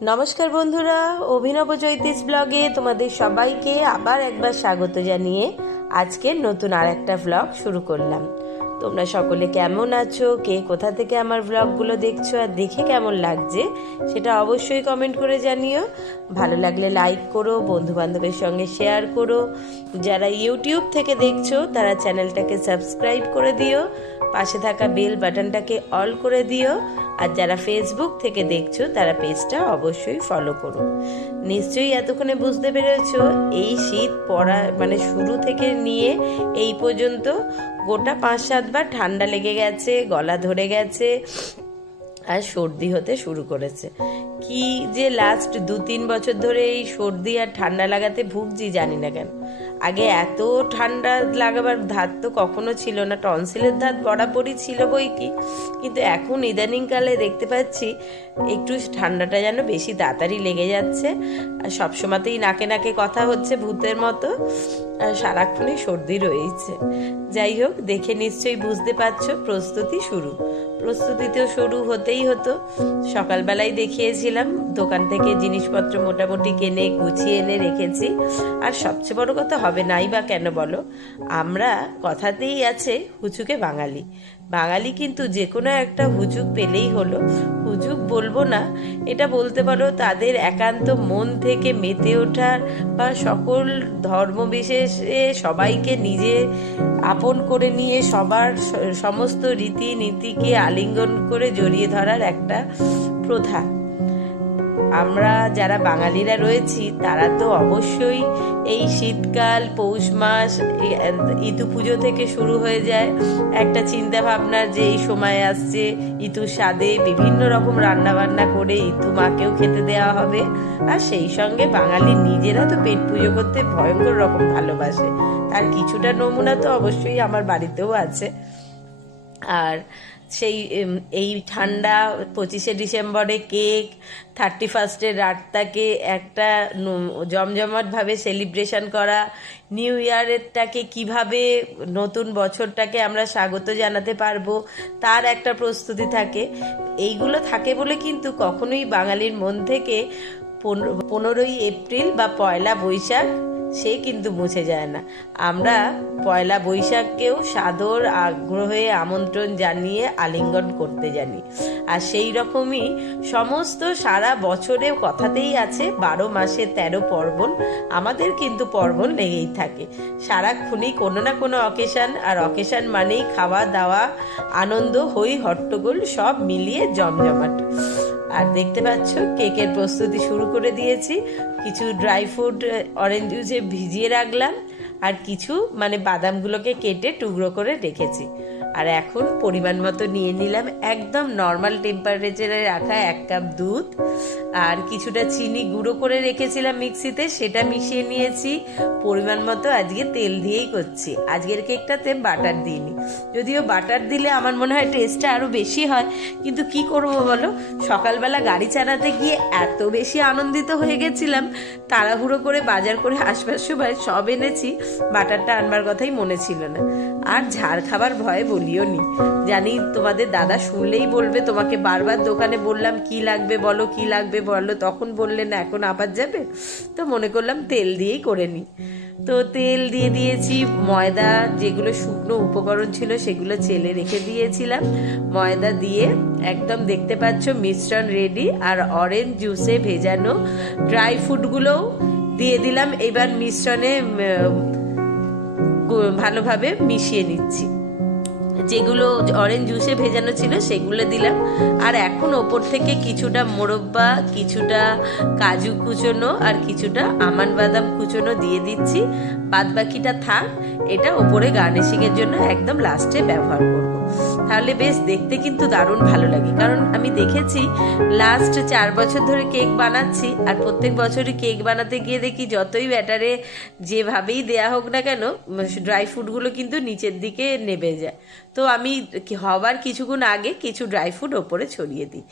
নমস্কার বন্ধুরা, অভিনব জ্যোতিষ ব্লগে তোমাদের সবাইকে আবার একবার স্বাগত জানিয়ে আজকের নতুন আর একটা ব্লগ শুরু করলাম। তোমরা সকলে কেমন আছো, কে কোথা থেকে আমার ব্লগগুলো দেখছো আর দেখে কেমন লাগছে সেটা অবশ্যই কমেন্ট করে জানিও। ভালো লাগলে লাইক করো, বন্ধু বান্ধবের সঙ্গে শেয়ার করো। যারা ইউটিউব থেকে দেখছো তারা চ্যানেলটাকে সাবস্ক্রাইব করে দিও, পাশে থাকা বেল বাটনটাকে অল করে দিও। আর যারা ফেসবুক থেকে দেখছো তারা পেজটা অবশ্যই ফলো করো। নিশ্চয়ই এতক্ষণে বুঝতে পেরেছো এই শীত পড়া শুরু থেকে নিয়ে এই পর্যন্ত গোটা 5-7 বার ঠান্ডা লেগে গেছে, গলা ধরে গেছে আর সর্দি হতে শুরু করেছে। কি যে লাস্ট 2-3 বছর ধরে এই সর্দি আর ঠান্ডা লাগাতে ভুগছি জানি না কেন। আগে এত ঠান্ডা লাগাবার ধাত তো কখনো ছিল না, টনসিলের ধাত বরাবরই ছিল বই কি, কিন্তু এখন ইদানিংকালে দেখতে পাচ্ছি একটু ঠান্ডাটা যেন বেশি তাড়াতাড়ি লেগে যাচ্ছে। আর সবসময়তেই নাকে নাকে কথা হচ্ছে ভূতের মতো, আর সারাক্ষণই সর্দি রয়েছে। যাই হোক, দেখে নিশ্চয়ই বুঝতে পারছো প্রস্তুতিতেও শুরু হতেই হতো। সকালবেলায় দেখিয়েছিলাম দোকান থেকে জিনিসপত্র মোটামুটি কিনে গুছিয়ে এনে রেখেছি। আর সবচেয়ে বড় কথা, হবে নাই বা কেন বলো, আমরা কথাতেই আছে হুচুকে বাঙালি। বাঙালি কিন্তু যে কোনো একটা হুজুগ পেলেই হলো। হুজুগ বলবো না, এটা বলতে পারো তাদের একান্ত মন থেকে মেতে ওঠার বা সকল ধর্মবিশেষে সবাইকে নিজে আপন করে নিয়ে সবার সমস্ত রীতি নীতিকে আলিঙ্গন করে জড়িয়ে ধরার একটা প্রথা। আমরা যারা বাঙালিরা রয়েছি তারা তো অবশ্যই এই শীতকাল, পৌষ মাস, ইতু পুজো থেকে শুরু হয়ে যায় একটা চিন্তা ভাবনা যে এই সময় আসছে, ইতুর স্বাদে বিভিন্ন রকম রান্না বান্না করে ইতু মাকেও খেতে দেওয়া হবে। আর সেই সঙ্গে বাঙালি নিজেরা তো পেট পুজো করতে ভয়ঙ্কর রকম ভালোবাসে, তার কিছুটা নমুনা তো অবশ্যই আমার বাড়িতেও আছে। আর সেই এই ঠান্ডা 25শে ডিসেম্বরে কেক, 31স্টের রাতটাকে একটা জমজমাটভাবে সেলিব্রেশন করা, নিউ ইয়ারেরটাকে কিভাবে নতুন বছরটাকে আমরা স্বাগত জানাতে পারবো তার একটা প্রস্তুতি থাকে। এইগুলো থাকে বলে কিন্তু কখনোই বাঙালির মন থেকে 15ই এপ্রিল বা পয়লা বৈশাখ সে কিন্তু মুছে যায় না। আমরা পয়লা বৈশাখকেও সাদর আগ্রহে আমন্ত্রণ জানিয়ে আলিঙ্গন করতে জানি। আর সেই রকমই সমস্ত সারা বছরে কথাতেই আছে 12 মাসে 13 পার্বণ। আমাদের কিন্তু পার্বণ লেগেই থাকে সারাক্ষণই কোনো না কোনো অকেশান, আর অকেশান মানেই খাওয়া দাওয়া, আনন্দ, হই হট্টগোল সব মিলিয়ে জমজমাট। আর দেখতে পাচ্ছ কেকের প্রস্তুতি শুরু করে দিয়েছি। কিছু ড্রাই ফ্রুট অরেঞ্জ জুসে ভিজিয়ে রাখলাম, আর কিছু বাদামগুলোকে কেটে টুকরো করে রেখেছি। আর এখন পরিমাণ মতো নিয়ে নিলাম একদম নর্মাল টেম্পারেচারে রাখা 1 কাপ দুধ, আর কিছুটা চিনি গুঁড়ো করে রেখেছিলাম মিক্সিতে, সেটা মিশিয়ে নিয়েছি। পরিমাণ মতো আজকে তেল দিয়েই করছি, আজকের কেকটাতে বাটার দিইনি। যদিও বাটার দিলে আমার মনে হয় টেস্টটা আরও বেশি হয়, কিন্তু কি করব বলো, সকালবেলা গাড়ি চালাতে গিয়ে এত বেশি আনন্দিত হয়ে গেছিলাম, তাড়াহুড়ো করে বাজার করে আসবার সময় সব এনেছি, বাটারটা আনবার কথাই মনে ছিল না। আর ঝাড় খাবার ভয়ে বলিও নি, জানি তোমাদের দাদা শুনলেই বলবে তোমাকে বারবার দোকানে বললাম কি লাগবে বলো, কি লাগবে বলো, তখন বললে না এখন আবার যাবে, তো মনে করলাম তেল দিয়েই করে নি। তো তেল দিয়ে দিয়েছি, ময়দা যেগুলো শুকনো উপকরণ ছিল সেগুলো চেলে রেখে দিয়েছিলাম, ময়দা দিয়ে একদম দেখতে পাচ্ছ মিশ্রণ রেডি। আর অরেঞ্জ জুসে ভেজানো ড্রাই ফ্রুটগুলোও দিয়ে দিলাম। এবার মিশ্রণে ভালোভাবে মিশিয়ে নিচ্ছি, যেগুলো অরেঞ্জ জুসে ভেজানো ছিল সেগুলো দিলাম। আর এখন ওপর থেকে কিছুটা মোরব্বা, কিছুটা কাজু কুচোনো আর কিছুটা আমন্ড বাদাম কুচোনো দিয়ে দিচ্ছি। বাদ বাকিটা থাক, এটা ওপরে গার্নিশিংয়ের জন্য একদম লাস্টে ব্যবহার করব। তাহলে বেশ দেখতে কিন্তু দারুণ ভালো লাগে। কারণ আমি দেখেছি লাস্ট 4 বছর ধরে কেক বানাচ্ছি, আর প্রত্যেক বছরই কেক বানাতে গিয়ে দেখি যতই ব্যাটারে যেভাবেই দেয়া হোক না কেন ড্রাই ফ্রুটগুলো কিন্তু নিচের দিকে নেবে যায়। তো আমি হবার কিছুক্ষণ আগে কিছু ড্রাই ফ্রুট ওপরে ছড়িয়ে দিই।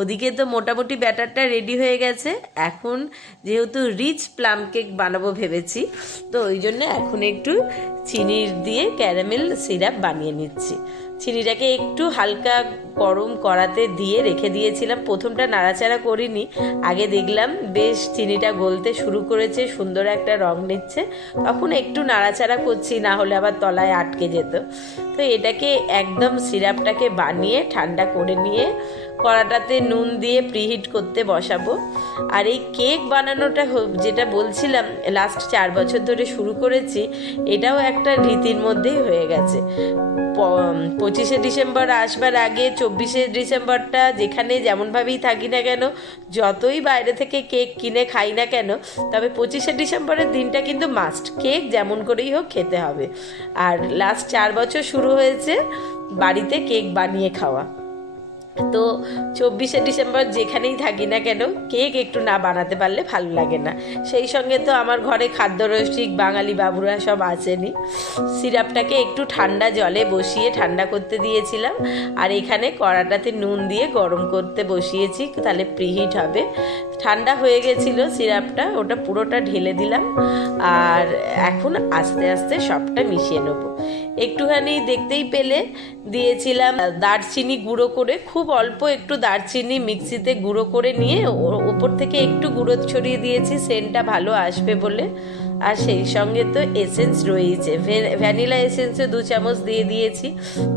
ওদিকে তো মোটামুটি ব্যাটারটা রেডি হয়ে গেছে। এখন যেহেতু রিচ প্লাম কেক বানাবো ভেবেছি, তো ওই জন্য এখন একটু চিনি দিয়ে ক্যারামেল সিরাপ বানিয়ে নিচ্ছি। চিনিটাকে একটু হালকা গরম কড়াতে দিয়ে রেখে দিয়েছিলাম। প্রথমটা নাড়াচাড়া করিনি, আগে দেখলাম বেশ চিনিটা গলতে শুরু করেছে, সুন্দর একটা রং নিচ্ছে, তখন একটু নাড়াচাড়া করছি, না হলে আবার তলায় আটকে যেত। তো এটাকে একদম সিরাপটাকে বানিয়ে ঠান্ডা করে নিয়ে কড়াটাতে নুন দিয়ে প্রিহিট করতে বসাবো। আর এই কেক বানানোটা যেটা বলছিলাম লাস্ট 4 বছর ধরে শুরু করেছি, এটাও একটা রীতির মধ্যেই হয়ে গেছে। 25শে ডিসেম্বর আসবার আগে 24শে ডিসেম্বরটা যেখানে যেমনভাবেই থাকি না কেন, যতই বাইরে থেকে কেক কিনে খাই না কেন, তবে 25শে ডিসেম্বরের দিনটা কিন্তু মাস্ট, কেক যেমন করেই হোক খেতে হবে। আর লাস্ট 4 বছর শুরু হয়েছে বাড়িতে কেক বানিয়ে খাওয়া। তো 24শে ডিসেম্বর যেখানেই থাকি না কেন, কেক একটু না বানাতে পারলে ভালো লাগে না। সেই সঙ্গে তো আমার ঘরে খাদ্যরসিক বাঙালি বাবুরা সব আছেনই। সিরাপটাকে একটু ঠান্ডা জলে বসিয়ে ঠান্ডা করতে দিয়েছিলাম, আর এখানে কড়াটাতে নুন দিয়ে গরম করতে বসিয়েছি, তাহলে প্রিহিট হবে। ঠান্ডা হয়ে গেছিল সিরাপটা, ওটা পুরোটা ঢেলে দিলাম, আর এখন আস্তে আস্তে সবটা মিশিয়ে নেবো। একটুখানি দেখতেই পেলে দিয়েছিলাম দারচিনি গুঁড়ো করে, খুব অল্প একটু দারচিনি মিক্সিতে গুঁড়ো করে নিয়ে ওপর থেকে একটু গুঁড়ো ছড়িয়ে দিয়েছি, সেন্টটা ভালো আসবে বলে। আর সেই সঙ্গে তো এসেন্স রয়েছে, ভ্যানিলা এসেন্সও 2 চামচ দিয়ে দিয়েছি।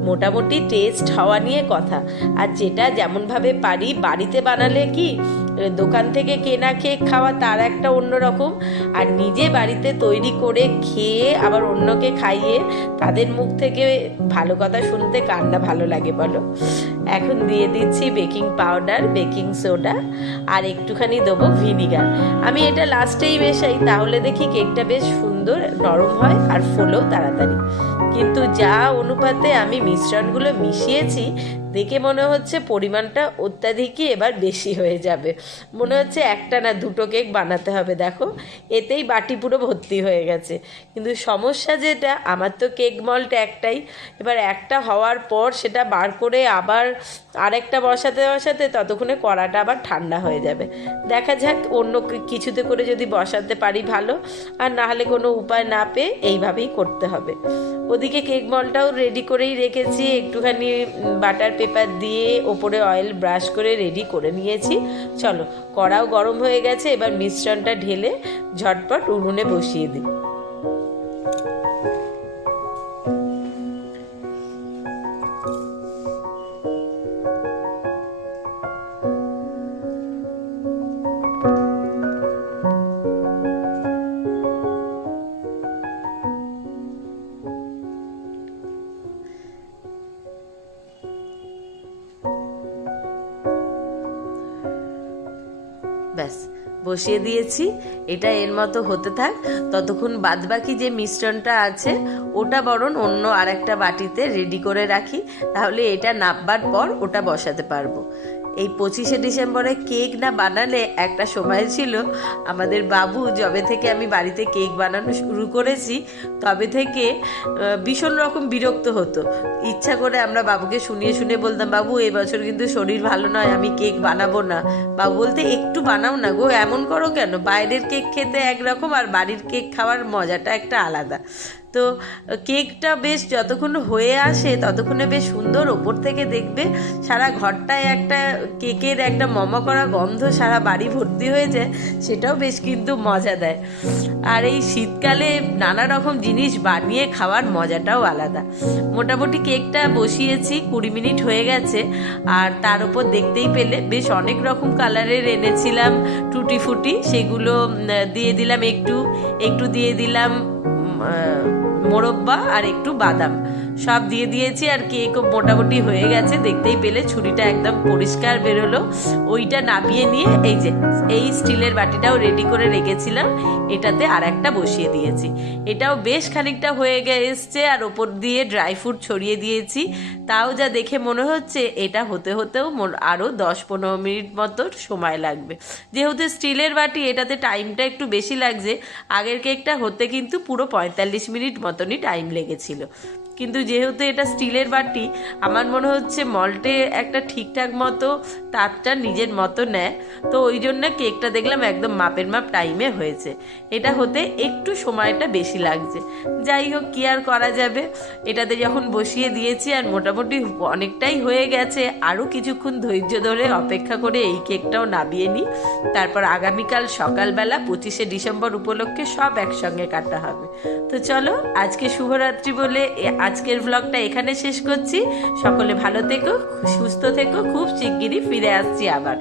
মোটামুটি টেস্ট হওয়া নিয়ে কথা। আর যেটা যেমনভাবে পারি, বাড়িতে বানালে কি দোকান থেকে কেনা কেক খাওয়া তার একটা অন্যরকম, আর নিজে বাড়িতে তৈরি করে খেয়ে আবার অন্যকে খাইয়ে তাদের মুখ থেকে ভালো কথা শুনতে কার না ভালো লাগে বলো। এখন দিয়ে দিচ্ছি বেকিং পাউডার, বেকিং সোডা, আর একটুখানি দেবো ভিনিগার। আমি এটা লাস্টেই মেশাই, তাহলে দেখি কেকটা বেশ সুন্দর নরম হয় আর ফোলেও তাড়াতাড়ি। কিন্তু যা অনুপাতে আমি মিশ্রণগুলো মিশিয়েছি, দেখে মনে হচ্ছে পরিমাণটা অত্যাধিকই এবার বেশি হয়ে যাবে। মনে হচ্ছে একটা না 2টো কেক বানাতে হবে। দেখো এতেই বাটি পুরো ভর্তি হয়ে গেছে। কিন্তু সমস্যা যেটা, আমার তো কেক মল্ট একটাই, এবার একটা হওয়ার পর সেটা বার করে আবার আরেকটা বসাতে বসাতে ততক্ষণে কড়াটা আবার ঠান্ডা হয়ে যাবে। দেখা যাক অন্য কিছুতে করে যদি বসাতে পারি ভালো, আর না হলে কোনো উপায় না পেয়ে এইভাবেই করতে হবে। ওদিকে কেক মলটাও রেডি করেই রেখেছি, একটুখানি বাটার পেপার দিয়ে ওপরে অয়েল ব্রাশ করে রেডি করে নিয়েছি। চলো, কড়াও গরম হয়ে গেছে, এবার মিশ্রণটা ঢেলে ঝটপট উনুনে বসিয়ে দিই। ব্যাস বসিয়ে দিয়েছি, এটা এর মতো হতে থাক। ততক্ষণ বাদবাকি যে মিশ্রণটা আছে ওটা বরং অন্য আরেকটা বাটিতে রেডি করে রাখি, তাহলে এটা নাববার পর ওটা বসাতে পারবো। এই 25শে ডিসেম্বরে কেক না বানালে একটা সময় ছিল, আমাদের বাবু যবে থেকে আমি বাড়িতে কেক বানানো শুরু করেছি তবে থেকে ভীষণ রকম বিরক্ত হতো। ইচ্ছা করে আমরা বাবুকে শুনিয়ে শুনিয়ে বলতাম, বাবু এবছর কিন্তু শরীর ভালো নয়, আমি কেক বানাবো না। বাবু বলতে, একটু বানাও না গো, এমন করো কেন? বাইরের কেক খেতে একরকম আর বাড়ির কেক খাওয়ার মজাটা একটা আলাদা। তো কেকটা বেশ যতক্ষণ হয়ে আসে ততক্ষণে বেশ সুন্দর, ওপর থেকে দেখবে সারা ঘরটায় একটা কেকের একটা মমা করা গন্ধ সারা বাড়ি ভর্তি হয়ে যায়, সেটাও বেশ কিন্তু মজা দেয়। আর এই শীতকালে নানা রকম জিনিস বানিয়ে খাওয়ার মজাটাও আলাদা। মোটামুটি কেকটা বসিয়েছি, 20 মিনিট হয়ে গেছে। আর তার উপর দেখতেই পেলে বেশ অনেক রকম কালারের এনেছিলাম টুটি ফুটি, সেগুলো দিয়ে দিলাম, একটু দিয়ে দিলাম মোরব্বা আর একটু বাদাম, সব দিয়ে দিয়েছি। আর কেক মোটামুটি হয়ে গেছে, দেখতেই পেলে ছুরিটা একদম পরিষ্কার বেরোলো। ওইটা নামিয়ে নিয়ে এই স্টিলের বাটিটাও রেডি করে রেখেছিলাম, এটাতে আর একটা বসিয়ে দিয়েছি। এটাও বেশ খানিকটা হয়ে এসছে, আর ওপর দিয়ে ড্রাই ফ্রুট ছড়িয়ে দিয়েছি। তাও যা দেখে মনে হচ্ছে এটা হতে হতেও আরও 10-15 মিনিট মতো সময় লাগবে। যেহেতু স্টিলের বাটি, এটাতে টাইমটা একটু বেশি লাগছে। আগের কেকটা হতে কিন্তু পুরো 45 মিনিট মতনই টাইম লেগেছিল। কিন্তু যেহেতু এটা স্টিলের বাটি, আমার মনে হচ্ছে মল্টে একটা ঠিকঠাক মতো তারটা নিজের মতো নেয়, তো ওই জন্য কেকটা দেখলাম একদম মাপের মাপ টাইমে হয়েছে। এটা হতে একটু সময়টা বেশি লাগছে, যাই হোক কি আর করা যাবে। এটাতে যখন বসিয়ে দিয়েছি আর মোটামুটি অনেকটাই হয়ে গেছে, আরও কিছুক্ষণ ধৈর্য ধরে অপেক্ষা করে এই কেকটাও নামিয়ে নিই। তারপর আগামীকাল সকালবেলা 25শে ডিসেম্বর উপলক্ষে সব একসঙ্গে কাটা হবে। তো চলো, আজকে শুভরাত্রি বলে আজকের ব্লগটা এখানে শেষ করছি। সকলে ভালো থেকো, সুস্থ থেকো, খুব শিগগিরই ফিরে আসছি আবার।